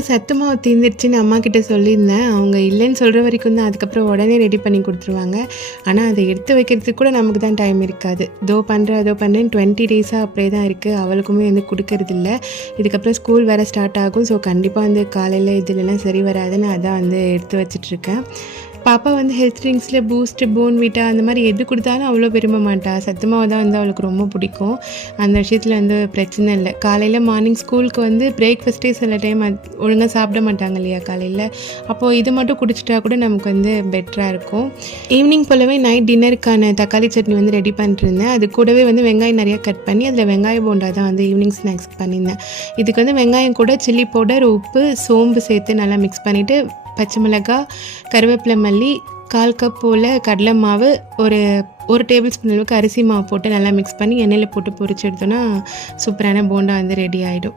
போண்டாக்கு சத்து மாவு தீர்ந்துருச்சுன்னு அம்மா கிட்ட சொல்லியிருந்தேன். அவங்க இல்லைன்னு சொல்கிற வரைக்கும் தான், அதுக்கப்புறம் உடனே ரெடி பண்ணி கொடுத்துருவாங்க. ஆனால் அதை எடுத்து வைக்கிறதுக்கு கூட நமக்கு தான் டைம் இருக்காது. அதோ பண்ணுறேன்னு 20 டேஸாக அப்படியே தான் இருக்குது. அவளுக்குமே வந்து கொடுக்கறதில்ல. இதுக்கப்புறம் ஸ்கூல் வேறு ஸ்டார்ட் ஆகும். ஸோ கண்டிப்பாக வந்து காலையில் இதுலலாம் சரி வராதுன்னு அதான் வந்து எடுத்து வச்சிட்ருக்கேன். பாப்பா வந்து ஹெல்த் ட்ரிங்க்ஸில் பூஸ்ட்டு, போன்விட்டா அந்த மாதிரி எது கொடுத்தாலும் அவ்வளோ விரும்ப மாட்டா. சத்து மாவு தான் வந்து அவளுக்கு ரொம்ப பிடிக்கும். அந்த விஷயத்தில் வந்து பிரச்சனை இல்லை. காலையில் மார்னிங் ஸ்கூலுக்கு வந்து பிரேக்ஃபாஸ்ட்டே சில டைம் ஒழுங்காக சாப்பிட மாட்டாங்க இல்லையா காலையில். அப்போது இது மட்டும் குடிச்சிட்டா கூட நமக்கு வந்து பெட்டராக இருக்கும். ஈவினிங் போலவே நைட் டின்னருக்கான தக்காளி சட்னி வந்து ரெடி பண்ணிட்டுருந்தேன். அது கூடவே வந்து வெங்காயம் நிறையா கட் பண்ணி அதில் வெங்காய போண்டா தான் வந்து ஈவினிங் ஸ்நாக்ஸ் பண்ணியிருந்தேன். இதுக்கு வந்து வெங்காயம் கூட சில்லி பவுடர், உப்பு, சோம்பு சேர்த்து நல்லா மிக்ஸ் பண்ணிவிட்டு பச்சை மிளகாய், கருவேப்பிலை, மல்லி, 1/4 கப் போல் கடலை மாவு, ஒரு டேபிள் ஸ்பூன் அளவுக்கு அரிசி மாவு போட்டு நல்லா மிக்ஸ் பண்ணி எண்ணெயில் போட்டு பொரிச்சு எடுத்தோன்னா சூப்பரான போண்டா வந்து ரெடி ஆகிடும்.